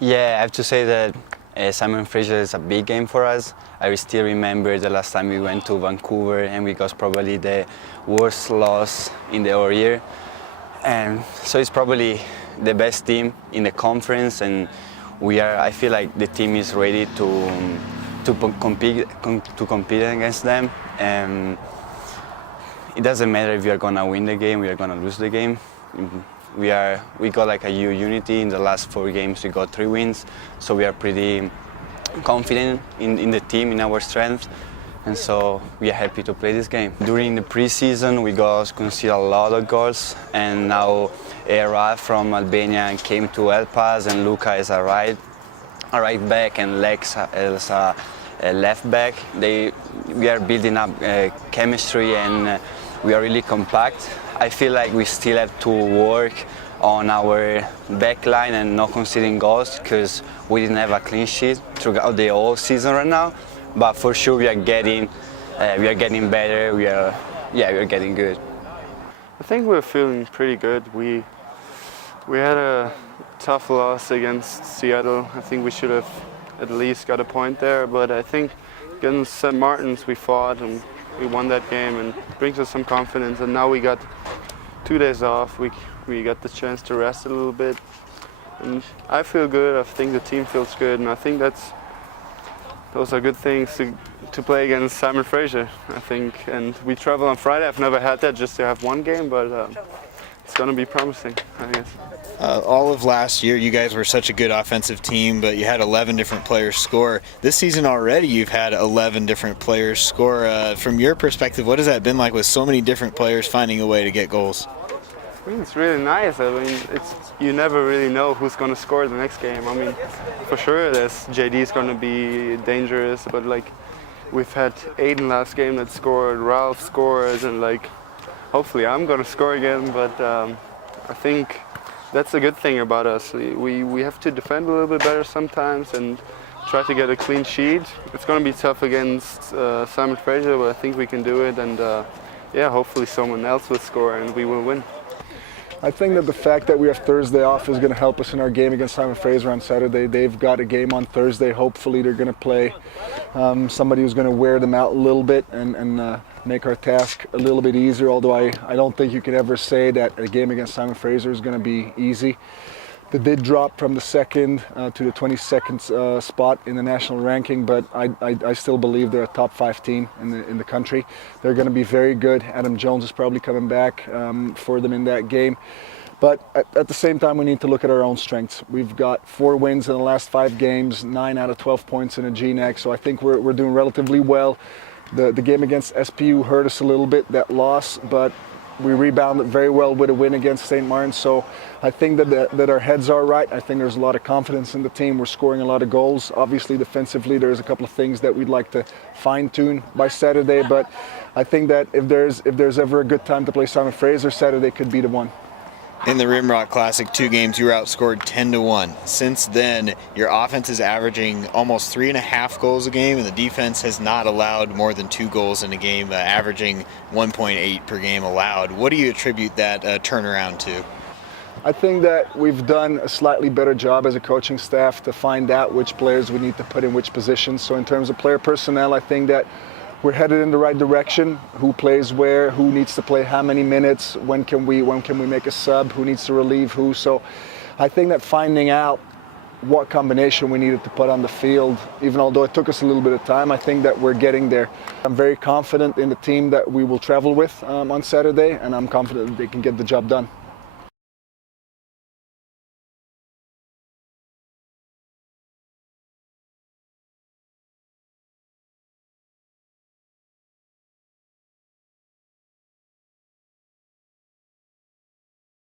Yeah, I have to say that Simon Fraser is a big game for us. I still remember the last time we went to Vancouver and we got probably the worst loss in the whole year. And so it's probably the best team in the conference, and I feel like the team is ready to compete against them. And it doesn't matter if we are gonna win the game, we are gonna lose the game. We got like a unity in the last 4 games. We got 3 wins, so we are pretty confident in the team, in our strengths, and so we are happy to play this game. During the preseason, we got conceded a lot of goals, and now Ralph from Albania came to help us, and Luca is a right back, and Lex is a left back. We are building up chemistry, and we are really compact. I feel like we still have to work on our back line and not conceding goals, because we didn't have a clean sheet throughout the whole season right now. But for sure we are getting better. We are getting good. I think we're feeling pretty good. We had a tough loss against Seattle. I think we should have at least got a point there, but I think against St. Martin's we fought and we won that game, and it brings us some confidence. And now we got 2 days off. We got the chance to rest a little bit, and I feel good. I think the team feels good, and I think those are good things to play against Simon Fraser, I think. And we travel on Friday. I've never had that, just to have 1 game, but it's going to be promising, I guess. All of last year, you guys were such a good offensive team, but you had 11 different players score. This season already, you've had 11 different players score. From your perspective, what has that been like with so many different players finding a way to get goals? I mean, it's really nice. I mean, you never really know who's going to score the next game. I mean, for sure, JD is going to be dangerous, but like we've had Aiden last game that scored, Ralph scores, and like hopefully I'm going to score again. But I think that's a good thing about us. We have to defend a little bit better sometimes and try to get a clean sheet. It's going to be tough against Simon Fraser, but I think we can do it. And yeah, hopefully someone else will score and we will win. I think that the fact that we have Thursday off is going to help us in our game against Simon Fraser on Saturday. They've got a game on Thursday. Hopefully they're going to play somebody who's going to wear them out a little bit and make our task a little bit easier, although I don't think you can ever say that a game against Simon Fraser is going to be easy. They did drop from the 2nd to the 22nd spot in the national ranking, but I still believe they're a top 5 team in the country. They're going to be very good. Adam Jones is probably coming back for them in that game. But at the same time, we need to look at our own strengths. We've got 4 wins in the last 5 games, 9 out of 12 points in a GNAC, so I think we're doing relatively well. The game against SPU hurt us a little bit, that loss, but we rebounded very well with a win against St. Martin, so I think that our heads are right. I think there's a lot of confidence in the team. We're scoring a lot of goals. Obviously, defensively, there's a couple of things that we'd like to fine-tune by Saturday, but I think that if there's ever a good time to play Simon Fraser, Saturday could be the one. In the Rimrock Classic, 2 games, you were outscored 10-1. Since then, your offense is averaging almost 3.5 goals a game, and the defense has not allowed more than 2 goals in a game, averaging 1.8 per game allowed. What do you attribute that turnaround to? I think that we've done a slightly better job as a coaching staff to find out which players we need to put in which positions. So in terms of player personnel, I think that we're headed in the right direction. Who plays where, who needs to play how many minutes, when can we make a sub, who needs to relieve who. So I think that finding out what combination we needed to put on the field, even although it took us a little bit of time, I think that we're getting there. I'm very confident in the team that we will travel with on Saturday, and I'm confident that they can get the job done.